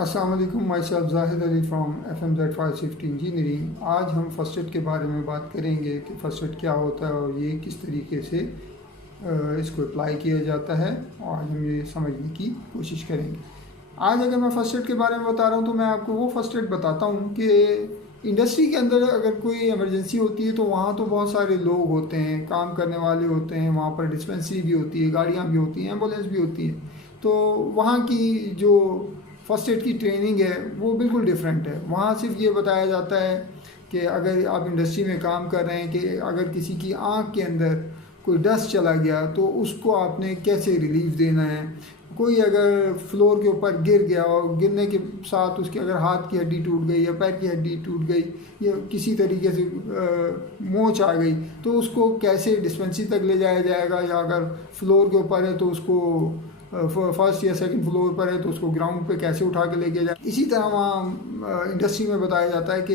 अस्सलाम वालेकुम, my self Zahid Ali from FMZ fire safety engineering. आज हम फ़र्स्ट एड के बारे में बात करेंगे कि फ़र्स्ट एड क्या होता है और ये किस तरीके से इसको अप्लाई किया जाता है, और आज हम ये समझने की कोशिश करेंगे। आज अगर मैं फ़र्स्ट एड के बारे में बता रहा हूँ तो मैं आपको वो फ़र्स्ट एड बताता हूँ कि इंडस्ट्री के अंदर अगर कोई इमरजेंसी होती है तो वहाँ तो बहुत सारे लोग होते हैं, काम करने वाले होते हैं, वहाँ पर डिस्पेंसरी भी होती है, गाड़ियाँ भी होती हैं, एम्बुलेंस भी होती है। तो वहाँ की जो फ़र्स्ट एड की ट्रेनिंग है वो बिल्कुल डिफरेंट है। वहाँ सिर्फ ये बताया जाता है कि अगर आप इंडस्ट्री में काम कर रहे हैं कि अगर किसी की आँख के अंदर कोई डस्ट चला गया तो उसको आपने कैसे रिलीफ देना है। कोई अगर फ्लोर के ऊपर गिर गया और गिरने के साथ उसके अगर हाथ की हड्डी टूट गई या पैर की हड्डी टूट गई या किसी तरीके से मोच आ गई तो उसको कैसे डिस्पेंसरी तक ले जाया जाएगा, या अगर फ्लोर के ऊपर है तो उसको फर्स्ट या सेकंड फ्लोर पर है तो उसको ग्राउंड पे कैसे उठा के लेके जाए। इसी तरह वहाँ इंडस्ट्री में बताया जाता है कि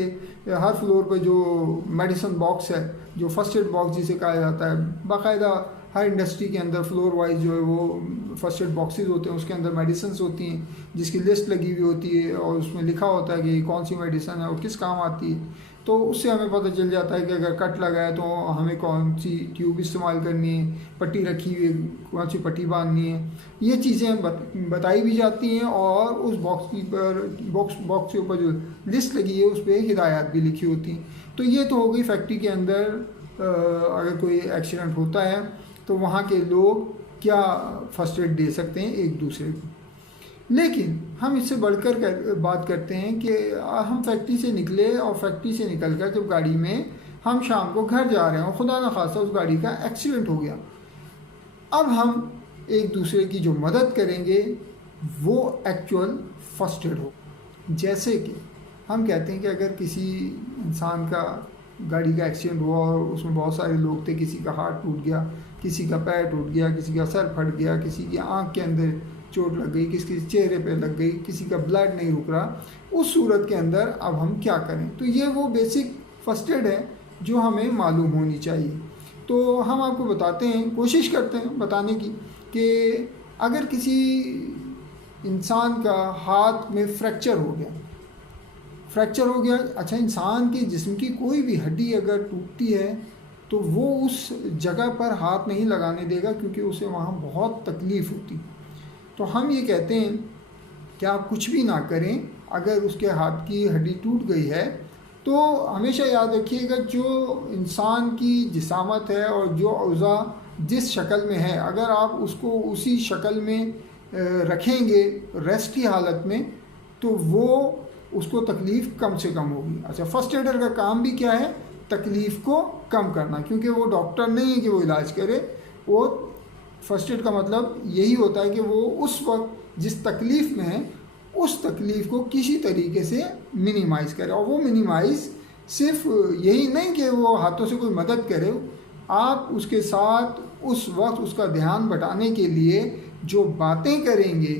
हर फ्लोर पे जो मेडिसिन बॉक्स है, जो फर्स्ट एड बॉक्स जिसे कहा जाता है, बाकायदा हर इंडस्ट्री के अंदर फ्लोर वाइज जो है वो फर्स्ट एड बॉक्सेस होते हैं, उसके अंदर मेडिसिन होती हैं जिसकी लिस्ट लगी हुई होती है और उसमें लिखा होता है कि कौन सी मेडिसिन है और किस काम आती है। तो उससे हमें पता चल जाता है कि अगर कट लगा है तो हमें कौन सी ट्यूब इस्तेमाल करनी है, पट्टी रखी हुई है कौन सी पट्टी बांधनी है, ये चीज़ें बताई भी जाती हैं। और उस बॉक्स के ऊपर जो लिस्ट लगी है उस पर हिदायत भी लिखी होती हैं। तो ये तो हो गई फैक्ट्री के अंदर अगर कोई एक्सीडेंट होता है तो वहाँ के लोग क्या फर्स्ट एड दे सकते हैं एक दूसरे को। लेकिन हम इससे बढ़कर बात करते हैं कि हम फैक्ट्री से निकले और फैक्ट्री से निकलकर जब गाड़ी में हम शाम को घर जा रहे हैं और खुदा न खास्ता उस गाड़ी का एक्सीडेंट हो गया, अब हम एक दूसरे की जो मदद करेंगे वो एक्चुअल फर्स्ट एड हो। जैसे कि हम कहते हैं कि अगर किसी इंसान का गाड़ी का एक्सीडेंट हुआ और उसमें बहुत सारे लोग थे, किसी का हाथ टूट गया, किसी का पैर टूट गया, किसी का सर फट गया, किसी की आँख के अंदर चोट लग गई, किसी के चेहरे पे लग गई, किसी का ब्लड नहीं रुक रहा, उस सूरत के अंदर अब हम क्या करें। तो ये वो बेसिक फर्स्ट एड है जो हमें मालूम होनी चाहिए। तो हम आपको बताते हैं, कोशिश करते हैं बताने की कि अगर किसी इंसान का हाथ में फ्रैक्चर हो गया, अच्छा, इंसान के जिस्म की कोई भी हड्डी अगर टूटती है तो वो उस जगह पर हाथ नहीं लगाने देगा क्योंकि उसे वहाँ बहुत तकलीफ़ होती। तो हम ये कहते हैं कि आप कुछ भी ना करें। अगर उसके हाथ की हड्डी टूट गई है तो हमेशा याद रखिएगा जो इंसान की जिसामत है और जो औज़ा जिस शक्ल में है, अगर आप उसको उसी शक्ल में रखेंगे रेस्ट की हालत में तो वो उसको तकलीफ़ कम से कम होगी। अच्छा, फर्स्ट एडर का काम भी क्या है? तकलीफ़ को कम करना, क्योंकि वो डॉक्टर नहीं है कि वो इलाज करे। वो फर्स्ट एड का मतलब यही होता है कि वो उस वक्त जिस तकलीफ़ में है उस तकलीफ़ को किसी तरीके से मिनिमाइज़ करे। और वो मिनिमाइज़ सिर्फ यही नहीं कि वो हाथों से कोई मदद करे, आप उसके साथ उस वक्त उसका ध्यान बटाने के लिए जो बातें करेंगे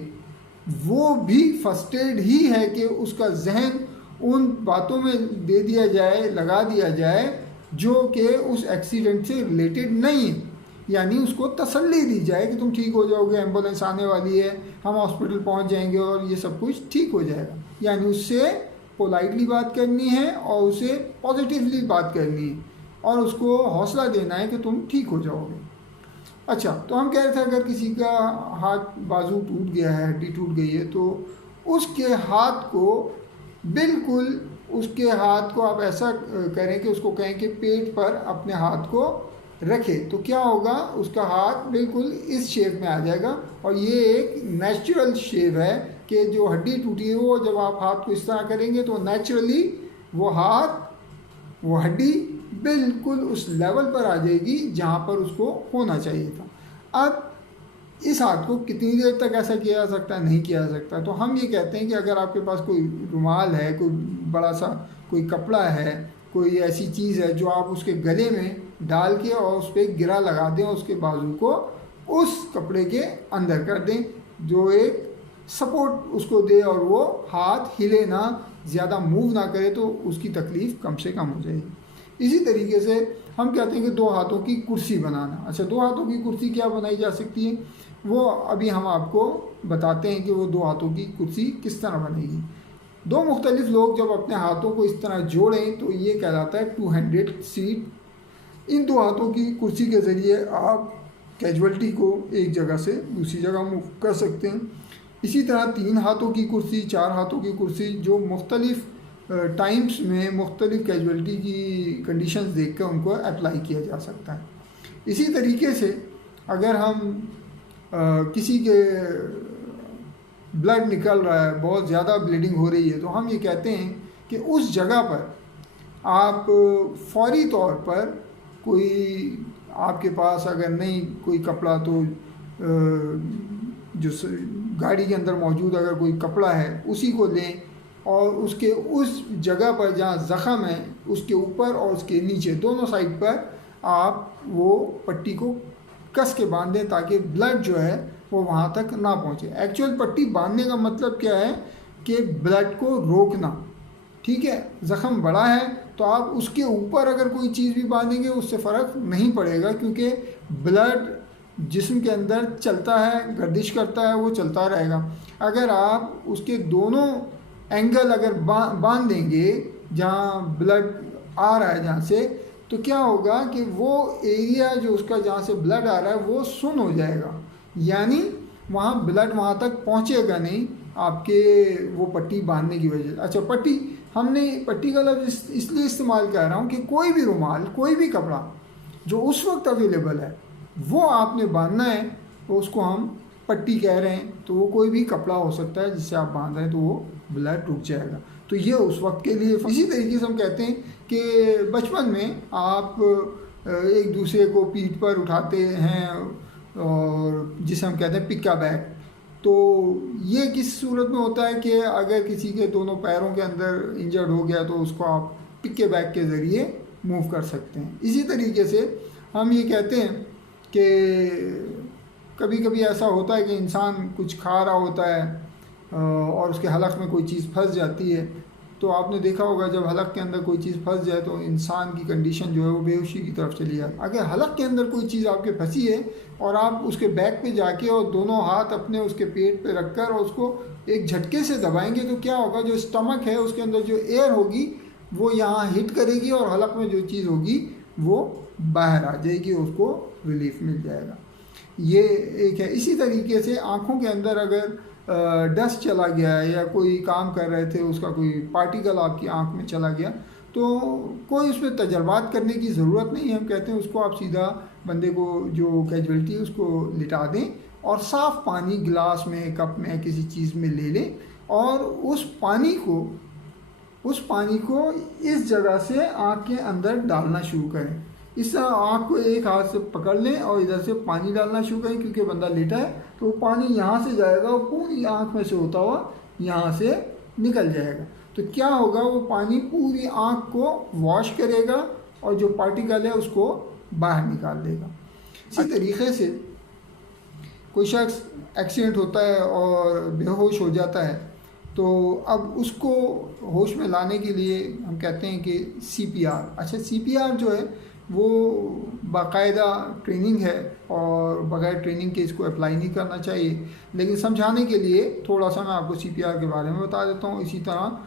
वो भी फर्स्ट एड ही है कि उसका जहन उन बातों में दे दिया जाए, लगा दिया जाए जो कि उस एक्सीडेंट से रिलेटेड नहीं है। यानी उसको तसल्ली दी जाए कि तुम ठीक हो जाओगे, एम्बुलेंस आने वाली है, हम हॉस्पिटल पहुंच जाएंगे और ये सब कुछ ठीक हो जाएगा। यानी उससे पोलाइटली बात करनी है और उसे पॉजिटिवली बात करनी है और उसको हौसला देना है कि तुम ठीक हो जाओगे। अच्छा, तो हम कह रहे थे अगर किसी का हाथ बाजू टूट गया है, हड्डी टूट गई है, तो उसके हाथ को बिल्कुल उसके हाथ को आप ऐसा करें कि उसको कहें कि पेट पर अपने हाथ को रखे, तो क्या होगा, उसका हाथ बिल्कुल इस शेप में आ जाएगा। और ये एक नेचुरल शेप है कि जो हड्डी टूटी है वो जब आप हाथ को इस तरह करेंगे तो नेचुरली वो हड्डी बिल्कुल उस लेवल पर आ जाएगी जहाँ पर उसको होना चाहिए था। अब इस हाथ को कितनी देर तक ऐसा किया जा सकता है? नहीं किया जा सकता। तो हम ये कहते हैं कि अगर आपके पास कोई रुमाल है, कोई बड़ा सा कोई कपड़ा है, कोई ऐसी चीज़ है जो आप उसके गले में डाल के और उस पर गिरा लगा दें, उसके बाजू को उस कपड़े के अंदर कर दें जो एक सपोर्ट उसको दे और वो हाथ हिले ना, ज़्यादा मूव ना करे, तो उसकी तकलीफ़ कम से कम हो जाएगी। इसी तरीके से हम कहते हैं कि 2 हाथों की कुर्सी बनाना। अच्छा, 2 हाथों की कुर्सी क्या बनाई जा सकती है वो अभी हम आपको बताते हैं कि वो दो हाथों की कुर्सी किस तरह बनेगी। दो मुख्तलिफ लोग जब अपने हाथों को इस तरह जोड़ें तो ये कहलाता है टू हैंडेड सीट। इन दो हाथों की कुर्सी के ज़रिए आप कैजुअलिटी को एक जगह से दूसरी जगह मूव कर सकते हैं। इसी तरह तीन हाथों की कुर्सी, चार हाथों की कुर्सी, जो मुख्तलिफ टाइम्स में मुख्तलिफ कैजुअलिटी की कंडीशंस देख कर उनको अप्लाई किया जा सकता है। इसी तरीके से अगर हम किसी के ब्लड निकल रहा है, बहुत ज़्यादा ब्लीडिंग हो रही है, तो हम ये कहते हैं कि उस जगह पर आप फौरी तौर पर कोई, आपके पास अगर नहीं कोई कपड़ा तो जो गाड़ी के अंदर मौजूद अगर कोई कपड़ा है उसी को लें और उसके उस जगह पर जहाँ ज़ख़म है उसके ऊपर और उसके नीचे दोनों साइड पर आप वो पट्टी को कस के बांध दें ताकि ब्लड जो है वो वहाँ तक ना पहुँचे। एक्चुअल पट्टी बांधने का मतलब क्या है कि ब्लड को रोकना, ठीक है। ज़ख़म बड़ा है तो आप उसके ऊपर अगर कोई चीज़ भी बांधेंगे उससे फ़र्क नहीं पड़ेगा, क्योंकि ब्लड जिस्म के अंदर चलता है, गर्दिश करता है, वो चलता रहेगा। अगर आप उसके दोनों एंगल अगर बांध देंगे जहाँ ब्लड आ रहा है जहाँ से, तो क्या होगा कि वो एरिया जो उसका जहाँ से ब्लड आ रहा है वो सुन्न हो जाएगा, यानी वहाँ ब्लड वहाँ तक पहुँचेगा नहीं आपके वो पट्टी बांधने की वजह से। अच्छा, पट्टी का लफ्ज़ इसलिए इस्तेमाल कर रहा हूँ कि कोई भी रुमाल, कोई भी कपड़ा जो उस वक्त अवेलेबल है वो आपने बांधना है तो उसको हम पट्टी कह रहे हैं। तो वो कोई भी कपड़ा हो सकता है जिससे आप बांध रहे हैं तो वो ब्लड रुक जाएगा, तो ये उस वक्त के लिए। इसी तरीके से हम कहते हैं कि बचपन में आप एक दूसरे को पीठ पर उठाते हैं और जिसे हम कहते हैं पिक्का बैग, तो ये किस सूरत में होता है कि अगर किसी के दोनों पैरों के अंदर इंजर्ड हो गया तो उसको आप पिक्के बैग के ज़रिए मूव कर सकते हैं। इसी तरीके से हम ये कहते हैं कि कभी कभी ऐसा होता है कि इंसान कुछ खा रहा होता है और उसके हलक में कोई चीज़ फंस जाती है, तो आपने देखा होगा जब हलक के अंदर कोई चीज़ फंस जाए तो इंसान की कंडीशन जो है वो बेहोशी की तरफ चली जाए। अगर हलक के अंदर कोई चीज़ आपके फंसी है और आप उसके बैक पे जाके और दोनों हाथ अपने उसके पेट पे रखकर और उसको एक झटके से दबाएंगे तो क्या होगा, जो स्टमक है उसके अंदर जो एयर होगी वो यहाँ हिट करेगी और हलक में जो चीज़ होगी वो बाहर आ जाएगी, उसको रिलीफ मिल जाएगा। ये एक है। इसी तरीके से आँखों के अंदर अगर डस्ट चला गया है या कोई काम कर रहे थे उसका कोई पार्टिकल आपकी आंख में चला गया तो कोई उसमें तजर्बात करने की ज़रूरत नहीं है। हम कहते हैं उसको आप सीधा बंदे को जो कैजुअलिटी है उसको लिटा दें और साफ़ पानी गिलास में, कप में, किसी चीज़ में ले लें और उस पानी को इस जगह से आँख के अंदर डालना शुरू करें। इस आँख को एक हाथ से पकड़ लें और इधर से पानी डालना शुरू करें, क्योंकि बंदा लेटा है तो पानी यहाँ से जाएगा और पूरी आँख में से होता हुआ यहाँ से निकल जाएगा। तो क्या होगा, वो पानी पूरी आँख को वॉश करेगा और जो पार्टिकल है उसको बाहर निकाल देगा। इसी तरीके से कोई शख्स एक्सीडेंट होता है और बेहोश हो जाता है तो अब उसको होश में लाने के लिए हम कहते हैं कि CPR। अच्छा, CPR जो है वो बाकायदा ट्रेनिंग है और बगैर ट्रेनिंग के इसको अप्लाई नहीं करना चाहिए, लेकिन समझाने के लिए थोड़ा सा मैं आपको CPR के बारे में बता देता हूँ। इसी तरह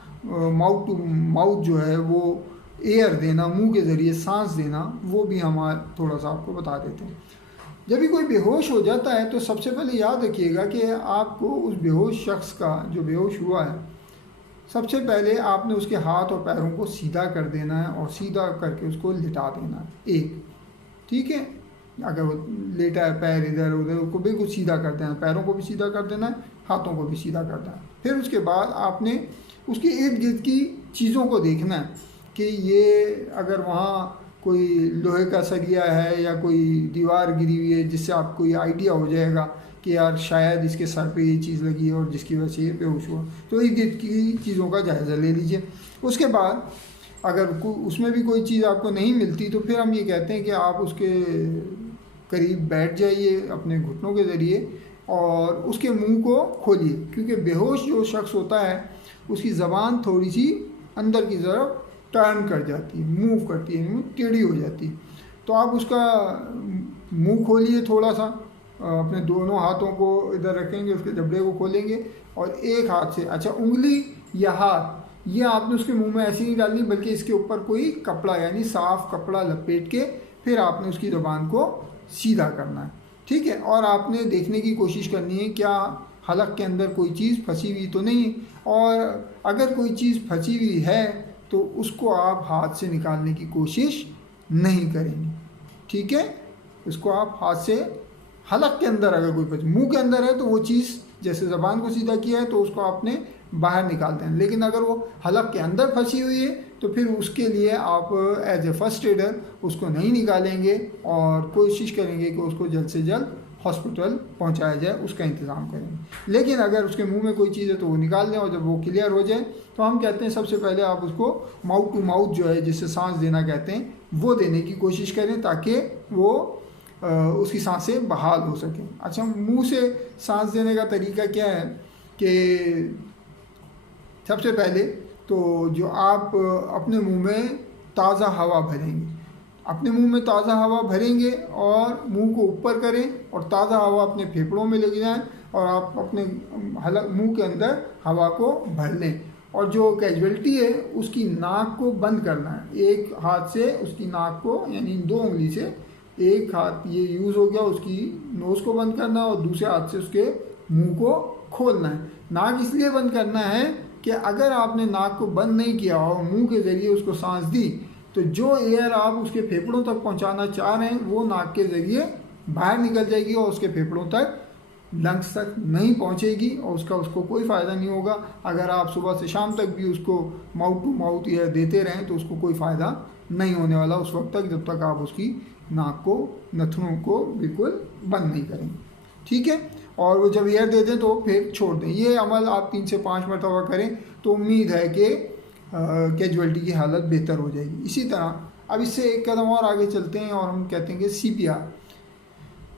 माउथ टू माउथ जो है वो एयर देना, मुंह के ज़रिए सांस देना, वो भी हम थोड़ा सा आपको बता देते हैं। जब भी कोई बेहोश हो जाता है तो सबसे पहले याद रखिएगा कि आपको उस बेहोश शख्स का जो बेहोश हुआ है सबसे पहले आपने उसके हाथ और पैरों को सीधा कर देना है और सीधा करके उसको लिटा देना है एक, ठीक है। अगर वो लेटा है पैर इधर उधर उसको बिल्कुल सीधा कर देना, पैरों को भी सीधा कर देना है, हाथों को भी सीधा कर देना है। फिर उसके बाद आपने उसके इर्द गिर्द की चीज़ों को देखना है कि ये अगर वहाँ कोई लोहे का सरिया है या कोई दीवार गिरी हुई है जिससे आपको ये आइडिया हो जाएगा कि यार शायद इसके सर पे ये चीज़ लगी है और जिसकी वजह से ये बेहोश हुआ, तो इस गिर्द की चीज़ों का जायज़ा ले लीजिए। उसके बाद अगर उसमें भी कोई चीज़ आपको नहीं मिलती तो फिर हम ये कहते हैं कि आप उसके करीब बैठ जाइए अपने घुटनों के ज़रिए और उसके मुंह को खोलिए, क्योंकि बेहोश जो शख्स होता है उसकी ज़बान थोड़ी सी अंदर की तरफ टर्न कर जाती है, मूव करती है, टेढ़ी हो जाती है। तो आप उसका मुंह खोलिए थोड़ा सा अपने दोनों हाथों को इधर रखेंगे, उसके जबड़े को खोलेंगे और एक हाथ से, अच्छा उंगली या हाथ ये आपने उसके मुंह में ऐसे नहीं डालनी, बल्कि इसके ऊपर कोई कपड़ा यानी साफ कपड़ा लपेट के फिर आपने उसकी ज़ुबान को सीधा करना है, ठीक है। और आपने देखने की कोशिश करनी है क्या हलक के अंदर कोई चीज़ फंसी हुई तो नहीं, और अगर कोई चीज़ फंसी हुई है तो उसको आप हाथ से निकालने की कोशिश नहीं करेंगे, ठीक है। उसको आप हाथ से, हलक के अंदर अगर कोई फंसी, मुंह के अंदर है तो वो चीज़ जैसे ज़बान को सीधा किया है तो उसको आपने बाहर निकालते हैं, लेकिन अगर वो हलक के अंदर फंसी हुई है तो फिर उसके लिए आप एज ए फर्स्ट एडर उसको नहीं निकालेंगे और कोशिश करेंगे कि उसको जल्द से जल्द हॉस्पिटल पहुंचाया जाए, उसका इंतज़ाम करेंगे। लेकिन अगर उसके मुंह में कोई चीज़ है तो वो निकाल दें, और जब वो क्लियर हो जाए तो हम कहते हैं सबसे पहले आप उसको माउथ टू माउथ जो है जिससे सांस देना कहते हैं वो देने की कोशिश करें, ताकि वो उसकी सांसें बहाल हो सकें। अच्छा, मुंह से सांस देने का तरीका क्या है कि सबसे पहले तो जो आप अपने मुंह में ताज़ा हवा भरेंगे, अपने मुंह में ताज़ा हवा भरेंगे और मुंह को ऊपर करें और ताज़ा हवा अपने फेफड़ों में ले जाएं और आप अपने मुंह के अंदर हवा को भर लें। और जो कैजुअलिटी है उसकी नाक को बंद करना है, एक हाथ से उसकी नाक को यानी 2 उंगली से, एक हाथ ये यूज़ हो गया उसकी नोज़ को बंद करना और दूसरे हाथ से उसके मुंह को खोलना है। नाक इसलिए बंद करना है कि अगर आपने नाक को बंद नहीं किया और मुंह के ज़रिए उसको सांस दी तो जो एयर आप उसके फेफड़ों तक पहुंचाना चाह रहे हैं वो नाक के ज़रिए बाहर निकल जाएगी और उसके फेफड़ों तक, लंग्स तक नहीं पहुंचेगी और उसको कोई फ़ायदा नहीं होगा। अगर आप सुबह से शाम तक भी उसको माउथ टू माउथ एयर देते रहें तो उसको कोई फ़ायदा नहीं होने वाला उस वक्त तक, जब तक आप उसकी नाक को, नथनों को बिल्कुल बंद नहीं करेंगे, ठीक है। और वो जब एयर दे दें तो फिर छोड़ दें। ये अमल आप 3 से 5 मरतबा करें तो उम्मीद है कि कैजुअलिटी की हालत बेहतर हो जाएगी। इसी तरह अब इससे एक कदम और आगे चलते हैं और हम कहते हैं कि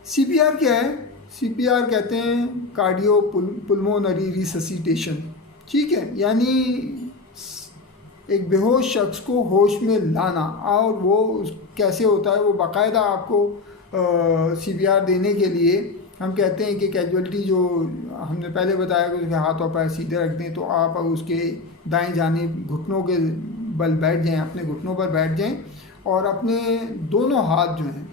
CPR क्या है? CPR कहते हैं कार्डियो पुल्मोनरी रिससिटेशन, ठीक है। यानी एक बेहोश शख्स को होश में लाना, और वो कैसे होता है वो बाकायदा आपको CPR देने के लिए हम कहते हैं कि कैजुअलिटी जो हमने पहले बताया कि उसके हाथ और पैर सीधे रख दें तो आप उसके दाएं जानिब घुटनों के बल बैठ जाएं, अपने घुटनों पर बैठ जाएं और अपने दोनों हाथ जो हैं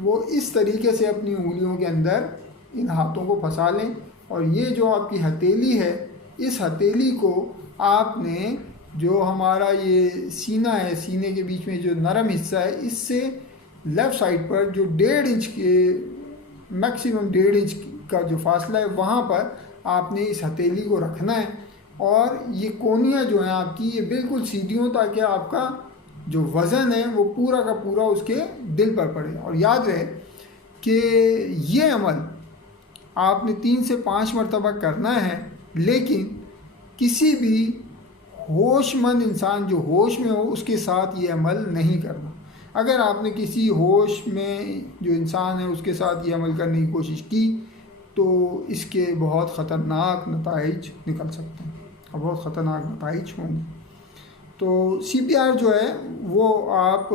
वो इस तरीके से अपनी उंगलियों के अंदर इन हाथों को फंसा लें। और ये जो आपकी हथेली है, इस हथेली को आपने, जो हमारा ये सीना है, सीने के बीच में जो नरम हिस्सा है, इससे लेफ़्ट साइड पर जो 1.5 इंच के, मैक्सिमम 1.5 इंच का जो फासला है वहाँ पर आपने इस हथेली को रखना है। और ये कोनियाँ जो हैं आपकी ये बिल्कुल सीधी हों ताकि आपका जो वज़न है वो पूरा का पूरा उसके दिल पर पड़े। और याद रहे कि ये अमल आपने 3 से 5 मरतबा करना है, लेकिन किसी भी होशमंद इंसान जो होश में हो उसके साथ ये अमल नहीं करना। अगर आपने किसी होश में जो इंसान है उसके साथ ये अमल करने की कोशिश की तो इसके बहुत ख़तरनाक नताइज निकल सकते हैं और बहुत ख़तरनाक नताइज होंगे। तो CPR जो है वो आप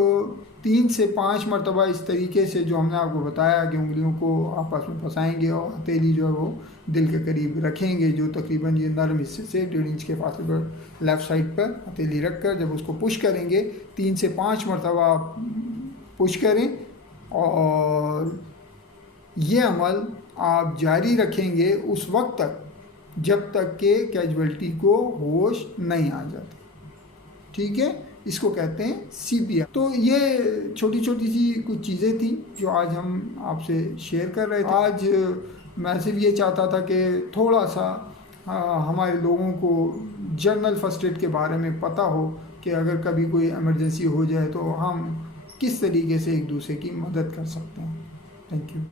3 से 5 मरतबा इस तरीके से जो हमने आपको बताया कि उंगलियों को आपस में फंसाएंगे और हथेली जो है वो दिल के करीब रखेंगे, जो तकरीबन ये नरम हिस्से से 1.5 इंच के फासले पर लेफ़्ट साइड पर हथेली रख कर जब उसको पुश करेंगे 3 से 5 मरतबा आप पुश करें और ये अमल आप जारी रखेंगे उस वक्त तक जब तक के कैजुअलिटी को होश नहीं आ जाता, ठीक है। इसको कहते हैं CPR। तो ये छोटी छोटी सी कुछ चीज़ें थी जो आज हम आपसे शेयर कर रहे थे। आज मैं सिर्फ ये चाहता था कि थोड़ा सा हमारे लोगों को जनरल फर्स्ट एड के बारे में पता हो कि अगर कभी कोई इमरजेंसी हो जाए तो हम किस तरीके से एक दूसरे की मदद कर सकते हैं। Thank you.